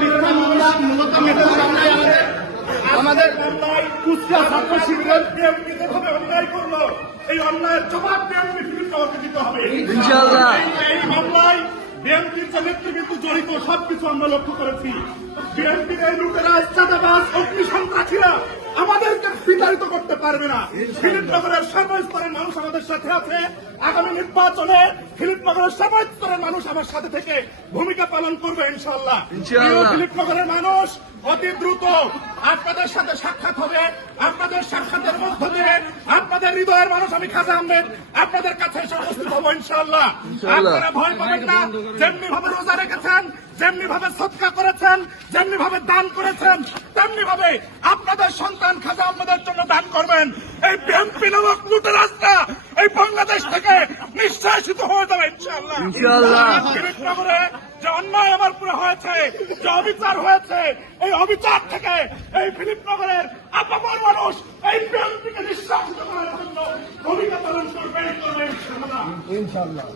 মিথ্যা মামলা মূলত মেটার সামনে আমাদের মামলায় কুষ্টিয়া ছাত্র শিবিরের বিএনপি যেভাবে অন্যায় করলো, এই অন্যায়ের জবাব বিএনপি বিরুদ্ধে দিতে হবে ইনশাআল্লাহ। এই মামলায় বিএনপির যে নেতৃবৃন্দ জড়িত সবকিছু আমরা লক্ষ্য করেছি। বিএনপির এই লুটেরা, চাঁদাবাজ, অগ্নি সন্ত্রাসীরা আমাদেরকে বিতাড়িত করতে পারবে না। ফিলিপনগরের সর্বস্তরের মানুষ আমাদের সাথে আছে। আগামী নির্বাচনে ফিলিপনগরের সর্বস্তরের মানুষ আমার সাথে থেকে ভূমিকা পালন করবে ইনশাআল্লাহ। ফিলিপনগরের মানুষ অতি দ্রুত আপনাদের সাথে সাক্ষাৎ হবে। আপনাদের সাক্ষাতের মধ্য দিয়ে আপনাদের হৃদয়ের মানুষ আমি খাজা আহমেদ আপনাদের কাছে এসে উপস্থিত হবো ইনশাআল্লাহ। আপনারা ভয় পাবেন না। যেমনি ভাবে রোজা রেখেছেন, যেমনি ভাবে সদকা করেছেন, যেমনি ভাবে দান করেছেন, তেমনি ভাবে আপনাদের সন্তান খাজা আহমেদের জন্য দান করবেন। এই বিএনপি নামক লুটের রাস্তা এই বাংলাদেশ থেকে নিঃশ্বাসিত হয়ে যাবে ইনশাআল্লাহ। ফিলিপনগরে যে অন্যায় আমার পুরো হয়েছে, যে অবিচার হয়েছে, এই অবিচার থেকে এই ফিলিপনগরের আপামর মানুষ এই বিএনপিকে নিঃশ্বাসিত করার জন্য ভূমিকা পালন করবে ইনশাআল্লাহ।